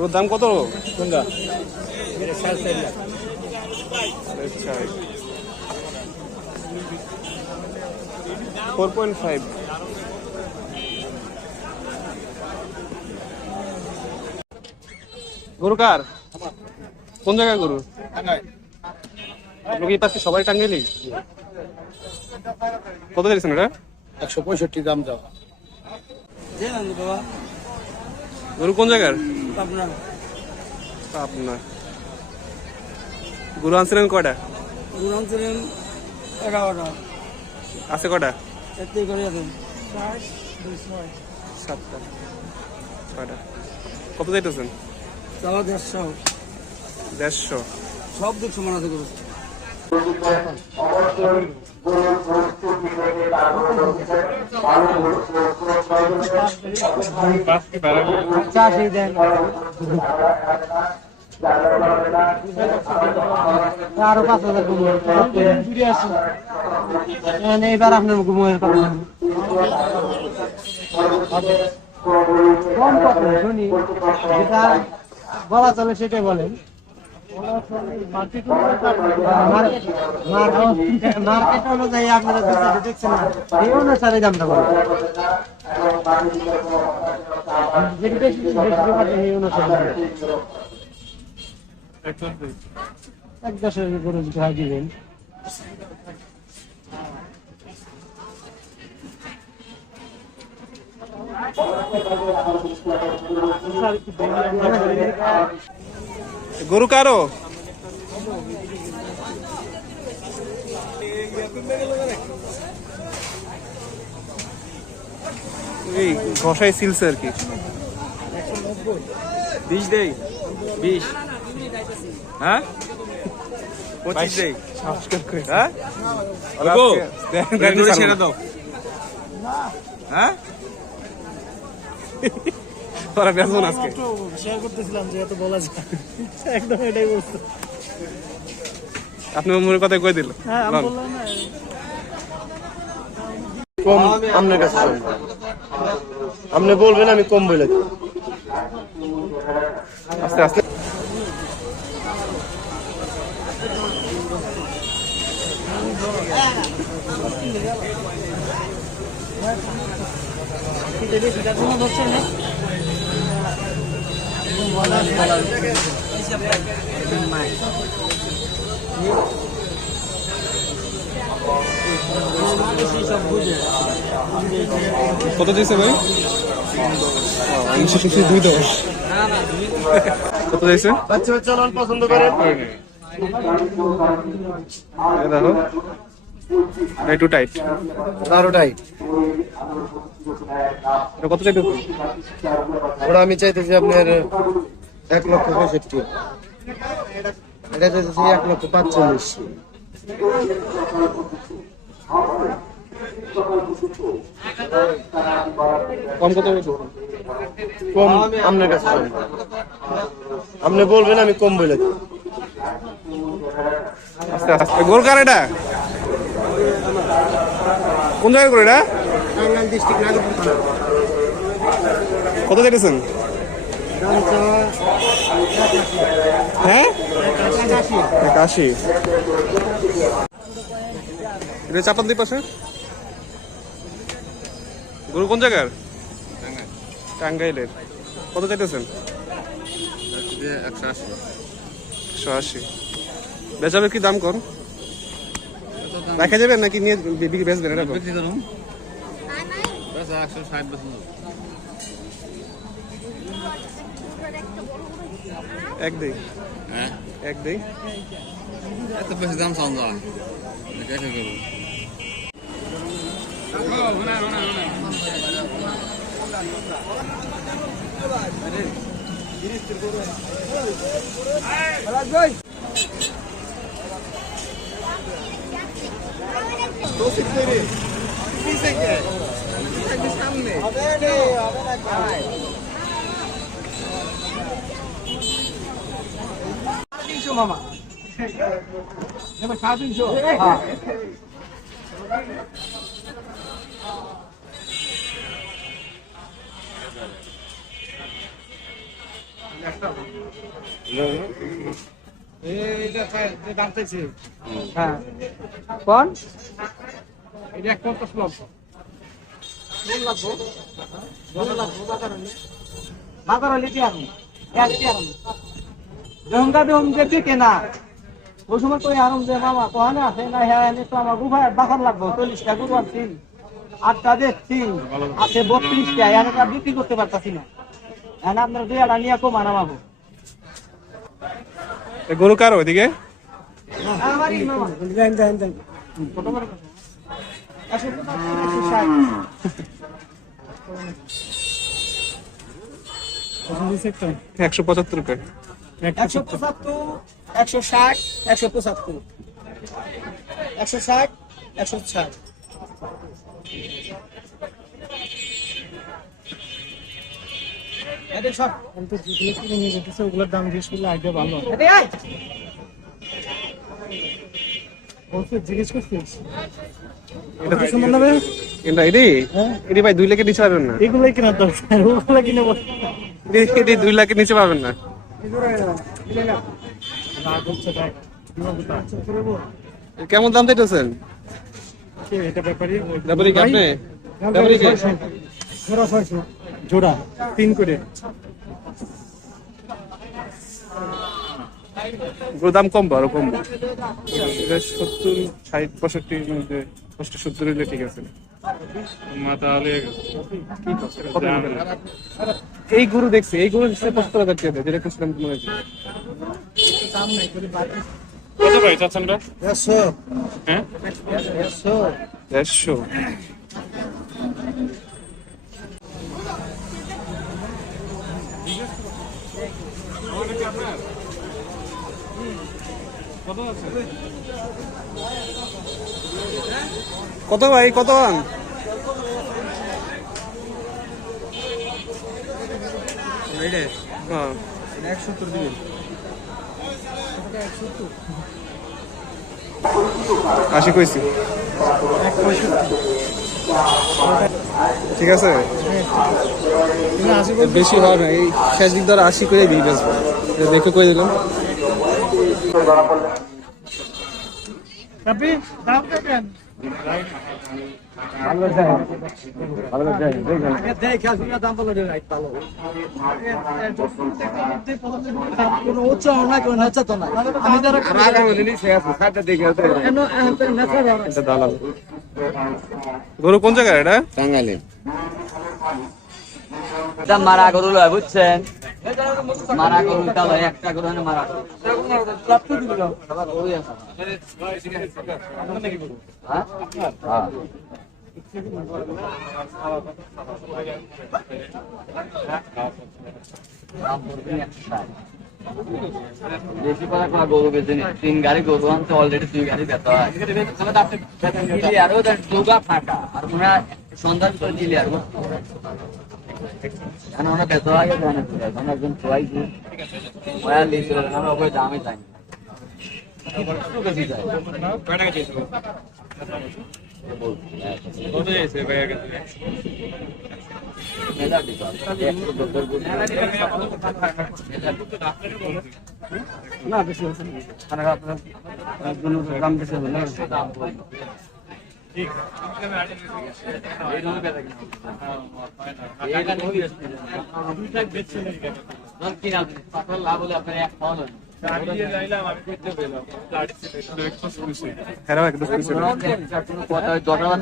ওর দাম কত? কোনটা? আচ্ছা 4.5। গরু কার? কোন জায়গায় গরু? আপনি পাচ্ছি সবাই টাঙ্গাইলি? কত দিয়েছেন এটা? 165 দাম দাও। গরু কোন জায়গার? আপনার আপনার গরু আনছিলেন কয়টা? গরু আনছিলেন 11টা। আছে কয়টা? এতেই করে আছে 7টা 6টা। কত চাইতেছেন? চাওয়া 150। 150। সব দিক সমান আছে গরু। আরো 5,000 এবার আপনার ঘুমের কথা কম কথা শুনি, যেটা বলা চলে সেটাই বলেন। মার্কেট অনুযায়ী আপনারা দেখছেন না, এই অনুসারে দামটা বলেন। এই অনুসারে 1-10 গরু দিবেন। গরু কারো? এই ঘষাই সিলছে আর কি। 20 দেই 20। হ্যাঁ 25 দেই। সংস্কার করে হ্যাঁ ছেড়ে দাও। হ্যাঁ তোরা বেজন আজকে শেয়ার করতেছিলাম যে এত বলা যায়, একদম এটাই বলতো। আপনি মনের কথা কই দিল। হ্যাঁ আমি বললাম না কম আপনার কাছে আপনি বলবেন, আমি কম বলে দেব। আস্তে আস্তে কত দিয়েছে ভাই? 210। কত দিয়েছে? বাচ্চা বাচ্চা লাল পছন্দ করেন? দেখো একটু টাইট। আরোটাই কত চাইতে? ওরা আমি চাইতেছি আপনার 1,65,000। এটা চাইতেছি 1,45,000। কম কত? কম আপনার কাছে আপনি বলবেন, আমি কম বলে দেব। আস্তে আস্তে গোল কার এটা? কোন জায়গায় করে এটা? কত চাইতেছেন? হ্যাঁ 81। এটা চাপান দ্বীপ আছে। গরু কোন জায়গার? টাঙ্গাইলের। কত চাইতেছেন? 180। বেচাবে কি দাম কর? রাখা যাবেন নাকি নিয়ে বিক্রি বেচবেন? এটা বিক্রি করুন 160 বছর। এক দেই। হ্যাঁ এক দেই। এত বেশি দাম চাও না, দেখে করুন। মামা 350। হ্যাঁ কোন এটা এক পঞ্চাশ লক্ষ বাজার হলে কি আরো দেহঙ্গা দেহম যে ঠিক না ওই সময় কই আরম যে মামা কোহানে আছে না হ্যাঁ এনে তো আমার গুফায় বাখার লাগবো 40টা গরু আনছি 8টা দেখছি আছে 32টা এনে তো আর বিক্রি করতে পারতাছি না এনে আপনার 2টা নিয়ে কমা নামাবো এ গরু কার ওইদিকে আমারই মামা দেন কত বড় 175 রুপিয়া 175 160 175 160 160 এদের সব কিন্তু জিনিস কিনে নিয়ে যেতেছে ওগুলোর দাম জিজ্ঞেস করলে আইডিয়া ভালো হয়। এদের আয় বলছে জিজ্ঞেস করছিস এটা কত সুন্দর না ভাই? এটা এটি ভাই 2 লাখের নিচে পাবেন না এগুলোই কেনার দরকার ওগুলো কিনে বল এটি 2 লাখের নিচে পাবেন না রাগ হচ্ছে দেখ কেমন দাম চাইতেছেন কে এটা ব্যাপারই ব্যাপারী কি আপনি ব্যাপারী কি জোড়া 600 জোড়া 3 করে গরুর দাম কম আরো কম এটা 70 60 65 মধ্যে 70 হলে ঠিক আছে কত নেবেন? এই গরু দেখছি এই গরু 75 টাকা দিয়ে দেয় যেটা কুসলাম মনে হচ্ছে কত ভাই চাচ্ছেন এটা 100 হ্যাঁ 150 কত ভাই কত হ্যাঁ 170 দিবেন আশি কইছি ঠিক আছে বেশি হবে এই শেষ দিক ধরে 80 করে দিই বেশ দেখে কই দিলাম আপনি দাম দেখেন দেখ আসলে দাম বলে রাইট ভালো কোনো উৎসাহ না কোনো নাচা তো না আমি যারা এটা দালাল গরু কোন জায়গায় এটা টাঙ্গাইলে এটা মারা গরু লয় বুঝছেন মারা গরু তা লয় একটা গরু মানে মারা সবার গরুই আছে হ্যাঁ হ্যাঁ বেশি করে কোনো গরু বেঁচে নি 3 গাড়ি গরু আনতে অলরেডি 2 গাড়ি বেচা হয় ক্লিয়ার ও দুগা ফাঁকা আর মনে হয় সন্ধান করে ক্লিয়ার আমরা বেচা আগে জানা ছিল আমরা একজন চয়েছি ওয়া লিস্ট আমরা ওই দামে চাই কত বেশি চাই কয় টাকা চাইছো কত চাইছে ভাই আগে মেলা দিবা 170 না বেশি হচ্ছে না আপনার দাম বেশি হবে না দাম বল ঠিক এই দামে বেচা কিনা এই দামে হই আছে দুইটা বেচছে না নাম কি নাম আপনার লাভ হলে আপনি এক পাওয়া না গাড়ি দিয়ে যাইলাম আমি কইতে পেলাম গাড়ি ছিল 120 হ্যাঁ একদম কথা